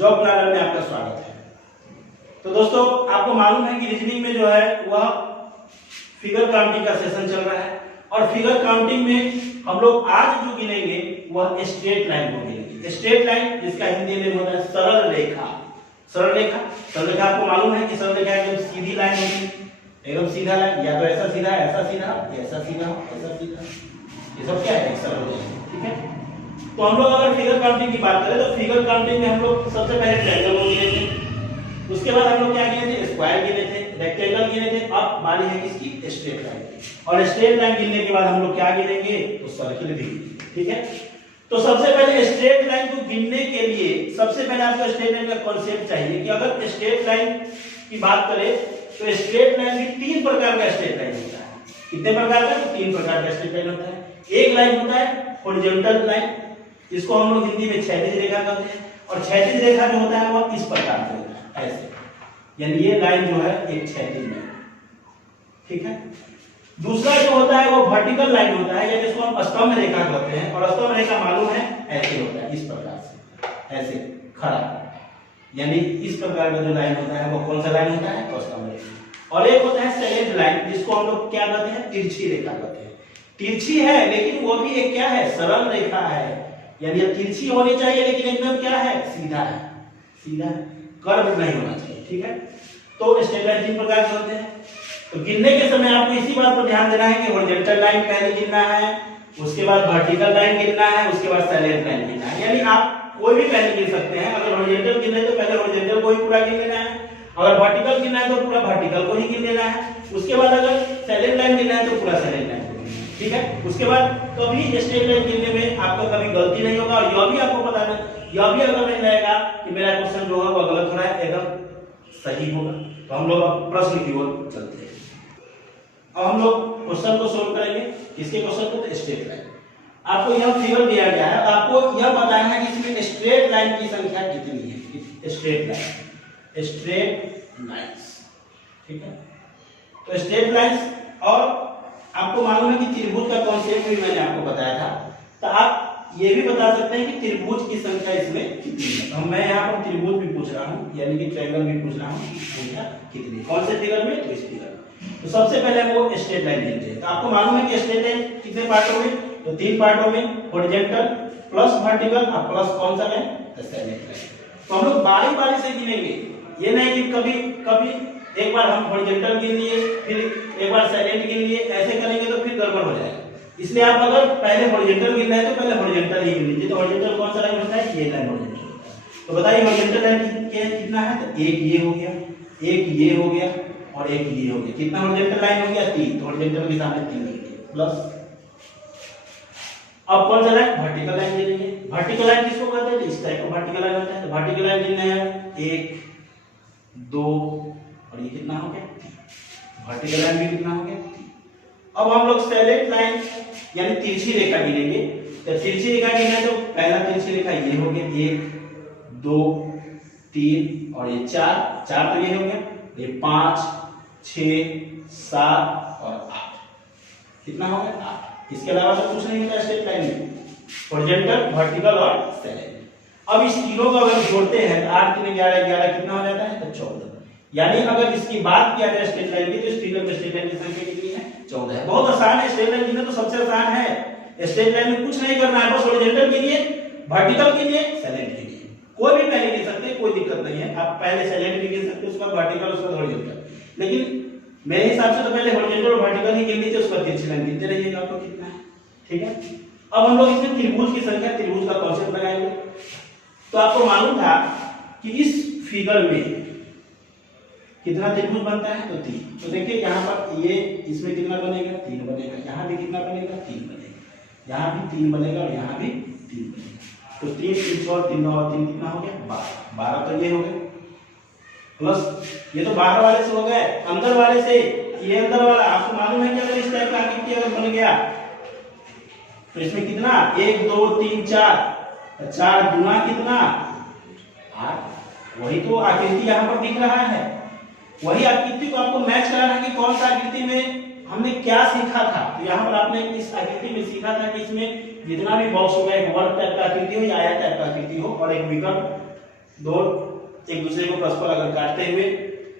Job planner में आपका स्वागत है। तो दोस्तों आपको मालूम है कि रीजनिंग में जो है वह फिगर काउंटिंग का सेशन चल रहा है और फिगर काउंटिंग में हम लोग आज जो गिनेंगे वह स्ट्रेट लाइन को गिनेंगे। स्ट्रेट लाइन जिसका हिंदी में होता है सरल रेखा। सरल रेखा, सरल रेखा आपको मालूम है कि सरल रेखा एकदम सीधी लाइन होगी, एकदम सीधा लाइन, या तो ऐसा सीधा, ऐसा सीधा, ऐसा सीधा, ऐसा सीधा, ये सब क्या है? सरल रेखा। ठीक है, तो हम लोग अगर फिगर काउंटिंग की बात करें तो फिगर काउंटिंग में हम लोग सबसे पहले ट्रायंगल को गिने थे, उसके बाद हम लोग क्या गिने थे? स्क्वायर गिने थे, रेक्टेंगल गिने थे। अब बारी है किसकी? स्ट्रेट लाइन की। और स्ट्रेट लाइन गिनने के बाद हम लोग क्या गिनेंगे? तो सर्किल भी। ठीक है, तो सबसे पहले स्ट्रेट लाइन को गिनने के लिए सबसे पहले आपको स्ट्रेट लाइन का कॉन्सेप्ट चाहिए कि अगर स्ट्रेट लाइन की बात करें तो स्ट्रेट लाइन भी तीन प्रकार का स्ट्रेट लाइन होता है। कितने प्रकार का? तो तीन प्रकार का स्ट्रेट लाइन होता है। एक लाइन होता है हॉरिजॉन्टल लाइन, जिसको हम लोग हिंदी में क्षैतिज रेखा कहते हैं, और क्षैतिज रेखा जो होता है वह इस प्रकार से होता है, ऐसे, यानी ये लाइन जो है एक क्षैतिज लाइन। ठीक है, दूसरा जो होता है वो वर्टिकल लाइन होता है, यानी इसको हम स्तंभ रेखा कहते हैं, और स्तंभ रेखा मालूम है ऐसे होता है, इस प्रकार से, ऐसे खड़ा, यानी इस प्रकार का जो लाइन होता है वो कौन सा लाइन होता है? तो स्तंभ रेखा। और एक होता है सैलेंट लाइन, जिसको हम लोग क्या कहते हैं? तिरछी रेखा कहते हैं। तिरछी है लेकिन वो भी एक क्या है? सरल रेखा है, यानी तिरछी होनी चाहिए लेकिन एकदम क्या है? सीधा है, सीधा, कर्व नहीं होना चाहिए। ठीक है, तो स्ट्रेट लाइन तीन प्रकार के होते हैं। तो गिनने के समय आपको इसी बात पर ध्यान देना है कि हॉरिजॉन्टल लाइन पहले गिनना है, उसके बाद वर्टिकल लाइन गिनना है, उसके बाद सैलेंट लाइन गिनना है। यानी आप कोई भी पहले गिन सकते हैं। अगर हॉरिजॉन्टल गिनना है तो पहले हॉरिजॉन्टल को ही पूरा गिन लेना है, अगर वर्टिकल गिनना है तो पूरा वर्टिकल को ही गिन लेना है, उसके बाद अगर सैलेंट लाइन गिनना है तो पूरा सैलेंट लाइन। ठीक है, उसके बाद कभी स्ट्रेट लाइन गिनने में आपका कभी गलती नहीं होगा, और यह भी आपको पता है, यह भी अगर नहीं रहेगा कि मेरा क्वेश्चन जो है वो गलत हो रहा है, एकदम सही होगा। तो हम लोग अब प्रश्न की ओर चलते हैं। अब हम लोग क्वेश्चन को सोल्व करेंगे। किसके क्वेश्चन को? तो स्ट्रेट लाइन। आपको यह फिगर दिया गया है, आपको यह बताना है कि इसमें स्ट्रेट लाइन की संख्या कितनी है। Straight line, straight lines. ठीक है, तो स्ट्रेट लाइंस, और आपको मालूम है कि त्रिभुज का कॉन्सेप्ट भी मैंने आपको बताया था, तो आप ये भी बता सकते हैं कि त्रिभुज की संख्या इसमें कितनी है। तो मैं यहाँ पर त्रिभुज भी पूछ रहा हूँ, यानी कि ट्रायंगल भी पूछ रहा हूँ, संख्या कितनी है, कौन से फिगर में? तो इस फिगर में। तो सबसे पहले हम वो स्ट्रेट लाइन लेते हैं। तो आपको मालूम है कि स्ट्रेट लाइन कितने पार्टों में? तो तीन पार्टों में, हॉरिजॉन्टल प्लस वर्टिकल और प्लस कौन सा लाइन? सैलेंट लाइन। तो हम लोग बारी बारी से गिनेंगे, ये नहीं कि कभी कभी एक बार हम हॉरिजॉन्टल गिन लिए, फिर एक बार सैलेंट गिन लिए, ऐसे करेंगे तो फिर गड़बड़ हो जाएगा। इसलिए आप अगर पहले हॉरिजॉन्टल गिनना है तो पहले हॉरिजॉन्टल ही गिन लीजिए। तो हॉरिजॉन्टल कौन सा लाइन होता है? ये लाइन हॉरिजॉन्टल होता है। तो बताइए हॉरिजॉन्टल लाइन कितना है? तो एक ये हो गया, एक ये हो गया और एक ये हो गया। कितना हॉरिजॉन्टल लाइन हो गया? तीन। तो हॉरिजॉन्टल के सामने तीन लिखिए, प्लस अब कौन सा लाइन? वर्टिकल लाइन गिनेंगे। वर्टिकल लाइन किसको कहते हैं? इस टाइप का वर्टिकल लाइन होता है। तो वर्टिकल लाइन गिनना है, एक, दो, और ये कितना हो गया? वर्टिकल लाइन भी कितना हो गया? अब हम लोग सैलेंट लाइन यानी तिरछी रेखा गिनेंगे। तो तिरछी रेखा गिनना तो पहला तिरछी रेखा ये हो गया, एक, दो, तीन, और ये चार, चार तो ये हो गया, ये पांच, छह, सात और आठ। कितना हो गया? आठ। इसके अलावा तो कुछ नहीं होता स्ट्रेट लाइन में, हॉरिजॉन्टल, वर्टिकल और सैलेंट। अब इस तीनों को अगर जोड़ते हैं तो 8 3 11 11 कितना हो जाता है? तो 14। यानी अगर इसकी बात किया जाए स्ट्रेट लाइन की तो इस फिगर में स्ट्रेट लाइन की संख्या कितनी है? 14 है। बहुत आसान है, स्ट्रेट लाइन गिनना तो सबसे आसान है। स्ट्रेट लाइन में कुछ नहीं करना है, बस हॉरिजॉन्टल गिनिए, वर्टिकल गिनिए, सैलेंट गिनिए। कोई भी पहले गिन सकते हैं, कोई दिक्कत नहीं है। आप पहले सैलेंट भी गिन सकते हैं, उसके बाद वर्टिकल, उसके बाद हॉरिजॉन्टल। लेकिन मेरे हिसाब से तो पहले हॉरिजॉन्टल और वर्टिकल ही गिन लीजिए, उसके बाद तिरछी लाइन गिनते रहिएगा, आपको कितना है। ठीक है, अब हम लोग इसमें त्रिभुज की संख्या, त्रिभुज का कॉन्सेप्ट लगाएंगे। तो आपको मालूम था कि इस फिगर में कितना त्रिभुज बनता है? तो 3। तो देखिए यहाँ पर ये इसमें कितना बनेगा? 3 बनेगा। यहाँ भी कितना बनेगा? 3 बनेगा। यहाँ भी 3 बनेगा और यहाँ भी 3 बनेगा। तो 3 3 6 3 9 और 3 कितना हो गया? 12। 12 तो ये हो गए, प्लस ये तो बाहर वाले से हो गए, अंदर वाले से ये अंदर वाला। आपको मालूम है कि अगर इस टाइप का आकृति अगर बन गया तो इसमें कितना? 1 2 3 4, 4 गुना कितना? 8। वही तो आकृति यहाँ पर दिख रहा है, वही आकृति को आपको मैच कराना है कि कौन सा आकृति में हमने क्या सीखा था। तो यहाँ पर आपने इस आकृति में सीखा था कि इसमें जितना भी बॉक्स होगा, एक वर्ग टाइप का आकृति हो या आयत टाइप का आकृति हो, और एक विकर्ण दो एक दूसरे को परस्पर अगर काटते हुए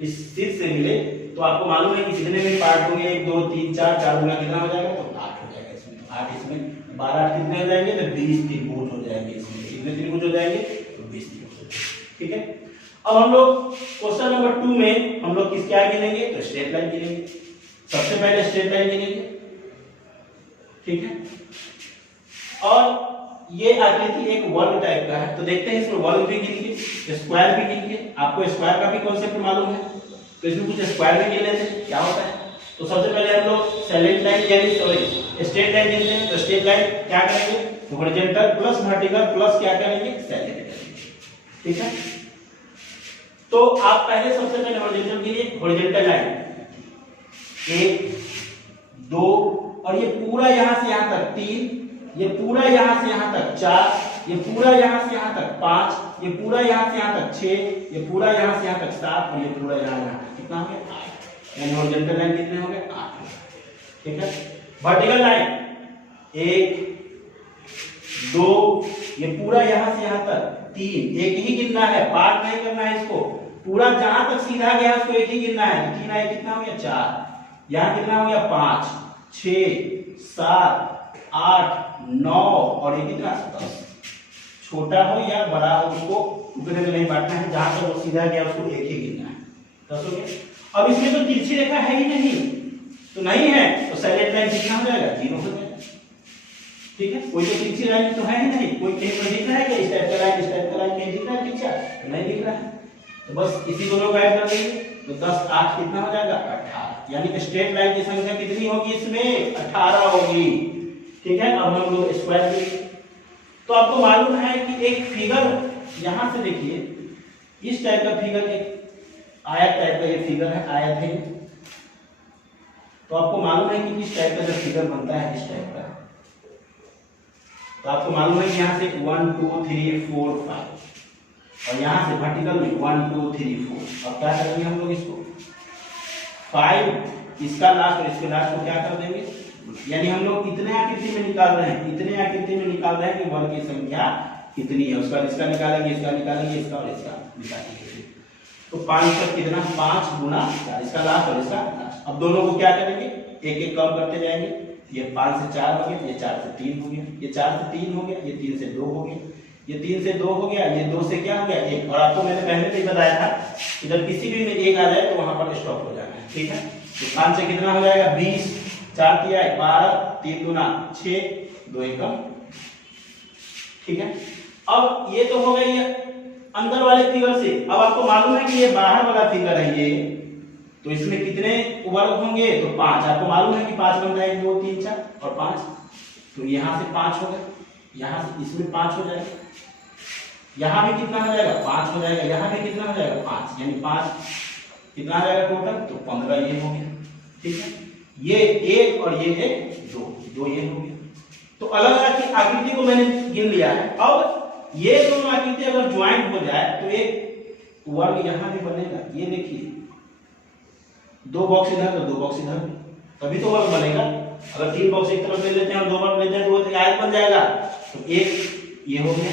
इस शीर्ष से मिले तो आपको मालूम है कि जितने भी पार्ट होंगे 1 2 3 4 4 गुना कितना हो जाएगा, तो 8 हो जाएगा इसमें। 8 इसमें 12 8 कितने हो जाएंगे, तो 20 त्रिभुज हो जाएंगे इसमें। कितने त्रिभुज हो जाएंगे, तो 20 त्रिभुज हो जाएंगे। ठीक है, अब हम लोग क्वेश्चन नंबर 2 में हम लोग किस क्या गिनेंगे, तो स्ट्रेट लाइन गिनेंगे। सबसे पहले स्ट्रेट लाइन गिनेंगे। ठीक है, और ये आकृति एक वर्ग टाइप का है, तो देखते हैं इसमें वर्ग भी गिनेंगे, स्क्वायर भी गिनेंगे। आपको स्क्वायर का भी कॉन्सेप्ट मालूम है, तो इसमें कुछ स्क्वायर भी गिन लेते हैं क्या होता है। तो सबसे पहले हम लोग सैलेंट लाइन यानी सॉरी स्ट्रेट लाइन गिनते हैं। तो स्ट्रेट लाइन क्या करेंगे, तो हॉरिजॉन्टल प्लस वर्टिकल प्लस क्या करेंगे, सैलेंट करेंगे। ठीक है, तो आप पहले सबसे पहले हॉरिजॉन्टल गिनिए। हॉरिजॉन्टल लाइन 1 2 और ये पूरा यहां से यहां तक 3, ये पूरा यहां से यहां तक 4, ये पूरा यहां से यहां तक 5, ये पूरा यहां से यहां तक 6, ये पूरा यहां से यहां तक 7 और ये पूरा यहां तक कितना हो गया, 8। यानी हॉरिजॉन्टल लाइन कितने हो गए, 8। ठीक है, वर्टिकल लाइन 1 2, ये पूरा यहां से यहां तक 3, एक ही गिनना है, पार्ट नहीं करना है इसको। पूरा जहां तक सीधा गया उसको एक ही गिनना है। 3 आए कितना हो गया, 4, यहां कितना हो गया, 5 6 7 8 9 और ये कितना 10। छोटा हो या बड़ा हो उसको टुकड़े में नहीं बांटना है, जहां तक वो सीधा गया उसको एक ही गिनना है। 10 हो गया। अब इसमें तो तिरछी रेखा है ही नहीं, तो नहीं है तो सैलेंट लाइन कितना हो जाएगा, 0 हो जाएगा। ठीक है, कोई तो तिरछी लाइन तो है ही नहीं, कोई कहीं पर दिख रहा है कि इस टाइप का लाइन इस टाइप का लाइन कहीं दिख रहा है पिक्चर, नहीं दिख रहा है, तो बस इसी दोनों को ऐड कर देंगे तो 10 8 कितना हो जाएगा, 18। यानी कि स्ट्रेट लाइन की संख्या कितनी होगी इसमें, 18 होगी। ठीक है, अब हम लोग स्क्वायर करेंगे। तो आपको मालूम है कि एक फिगर यहां से देखिए, इस टाइप का फिगर, एक आयत टाइप का ये फिगर है, आयत है। तो आपको मालूम है कि इस टाइप का जब फिगर बनता है इस टाइप का, तो आपको मालूम है कि यहाँ से 1 2 3 4 5 और यहाँ से वर्टिकल में 1 2 3 4। अब क्या करेंगे हम लोग इसको 5 इसका लास्ट और इसके लास्ट को क्या कर देंगे, यानी हम लोग इतने आकृति में निकाल रहे हैं, इतने आकृति में निकाल रहे हैं कि वर्ग की संख्या कितनी है, उसका इसका निकालेंगे, इसका निकालेंगे, इसका और इसका निकालेंगे। तो 5 तक कितना, 5 गुना 4, इसका लास्ट और इसका लास्ट। अब दोनों को क्या करेंगे, एक एक कम करते जाएंगे। ये 5 से 4 हो गया, ये 4 से 3 हो गया, ये 4 से 3 हो गया, ये 3 से 2 हो गया, ये 3 से 2 हो गया, ये 2 से क्या हो गया, 1। और आपको मैंने पहले भी बताया था कि जब किसी भी में 1 आ जाए तो वहां पर स्टॉप हो जाना है। ठीक है, तो 5 से कितना हो जाएगा, 20, 4 किया है 12, 3 दूना 6, 2 एकम। ठीक है, अब ये तो हो गई है अंदर वाले फिगर से। अब आपको मालूम है कि ये बाहर वाला फिगर है ये, तो इसमें कितने वर्ग होंगे, तो 5। आपको मालूम है कि 5 बनता है 1 2 3 4 और 5, तो यहां से 5 हो गए, यहां से इसमें 5 हो जाएगा, यहां भी कितना हो जाएगा, 5 हो जाएगा, यहां भी कितना हो जाएगा, 5, यानी 5 कितना आ जाएगा टोटल, तो 15 ये हो गया। ठीक है, ये 1 और ये 1 2 ये हो गया। तो अलग अलग आकृति को मैंने गिन लिया है। अब ये दोनों आकृति अगर ज्वाइंट हो जाए तो एक वर्ग यहां भी बनेगा। ये देखिए 2 बॉक्स इधर तो 2 बॉक्स इधर, तभी तो वर्ग बनेगा। अगर 3 बॉक्स एक तरफ ले लेते हैं और 2 बॉक्स लेते हैं तो वो आयत बन जाएगा। तो एक ये हो गया,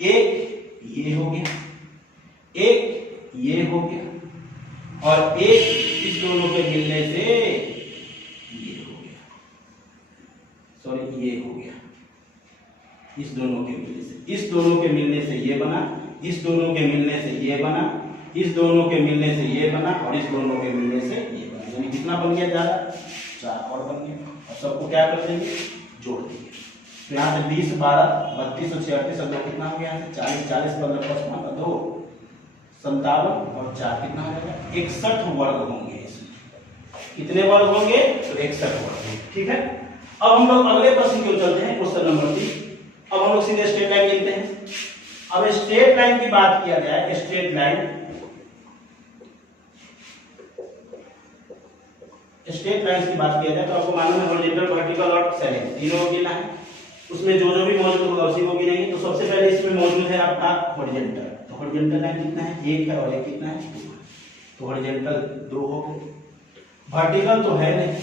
एक ये हो गया, एक ये हो गया और एक इस दोनों के मिलने से ये हो गया, सॉरी ये हो गया, इस दोनों के मिलने से, इस दोनों के मिलने से ये बना, इस दोनों के मिलने से ये बना, इस दोनों के मिलने से ये बना और इस दोनों के मिलने से ये बना। यानी कितना बन गया, ज्यादा 4 और बन गया। और सबको क्या कर देंगे, जोड़ देंगे। तो यहाँ से 20 12 32 और 36 और 2 कितना हो गया, 40 40 15 5 2 57 और 4 कितना हो जाएगा, 61 वर्ग होंगे। इसमें कितने वर्ग होंगे, तो 61 वर्ग। ठीक है, अब हम लोग अगले प्रश्न की ओर चलते हैं, क्वेश्चन नंबर 3। अब हम लोग सीधे स्ट्रेट लाइन गिनते हैं। अब स्ट्रेट लाइन की बात किया जाए, स्ट्रेट लाइन की बात किया जाए तो आपको मालूम है हॉरिजॉन्टल वर्टिकल और सैलेंट तीनों को गिनना है। उसमें जो जो भी मौजूद होगा उसी को गिनेंगे। तो सबसे पहले इसमें मौजूद है आपका हॉरिजॉन्टल। तो हॉरिजॉन्टल लाइन कितना है, 1 है और 1 कितना है, 2 है। तो हॉरिजॉन्टल 2 हो गए। वर्टिकल तो है नहीं,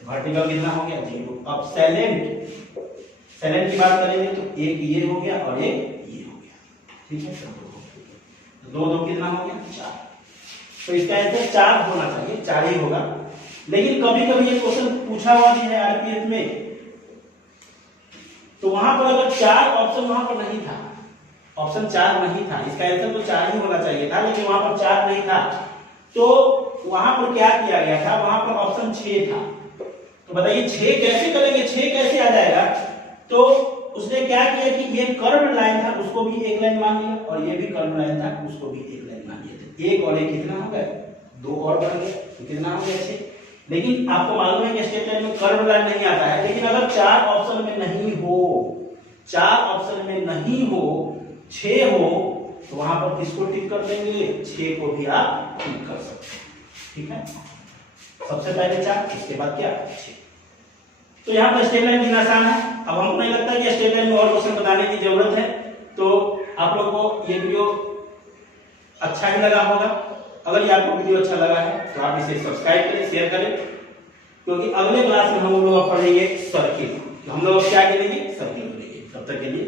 वर्टिकल कितना हो गया, 0। अब सैलेंट की बात करेंगे तो 1 ये हो गया और 1 ये हो गया। ठीक है, दो दो कितना हो गया 4। तो इसका आंसर 4 होना चाहिए, 4 ही होगा। लेकिन कभी कभी ये क्वेश्चन पूछा हुआ भी है आरपीएफ में, तो वहां पर अगर 4 ऑप्शन वहां पर नहीं था, ऑप्शन 4 नहीं था, इसका आंसर तो 4 ही होना चाहिए था, लेकिन वहां पर 4 नहीं था, तो वहां पर क्या किया गया था, वहां पर ऑप्शन 6 था। तो बताइए 6 कैसे करेंगे, 6 कैसे आ जाएगा? तो उसने क्या किया कि ये कर्व लाइन था उसको भी एक लाइन मान लिया, और ये भी कर्व लाइन था उसको भी एक लाइन मान लिया। तो एक और एक कितना हो गया, 2 और बन गया, तो कितना हो गया 6। लेकिन आपको मालूम है कि स्ट्रेट लाइन में कर्व लाइन नहीं आता है, लेकिन अगर 4 ऑप्शन में नहीं हो, 4 ऑप्शन में नहीं हो, 6 हो, तो वहां पर किसको टिक कर देंगे, 6 को भी आप टिक कर सकते हैं। ठीक है, सबसे पहले 4, इसके बाद क्या 6। तो यहाँ पर स्ट्रेट लाइन भी आसान है। अब हमको नहीं लगता कि स्ट्रेट लाइन में और क्वेश्चन बताने की जरूरत है। तो आप लोग को ये वीडियो अच्छा ही लगा होगा। अगर ये आपको वीडियो अच्छा लगा है तो आप इसे सब्सक्राइब करें, शेयर करें, क्योंकि अगले क्लास में हम लोग पढ़ेंगे सर्किल। हम लोग क्या करेंगे, सर्किल करेंगे। तब तक के लिए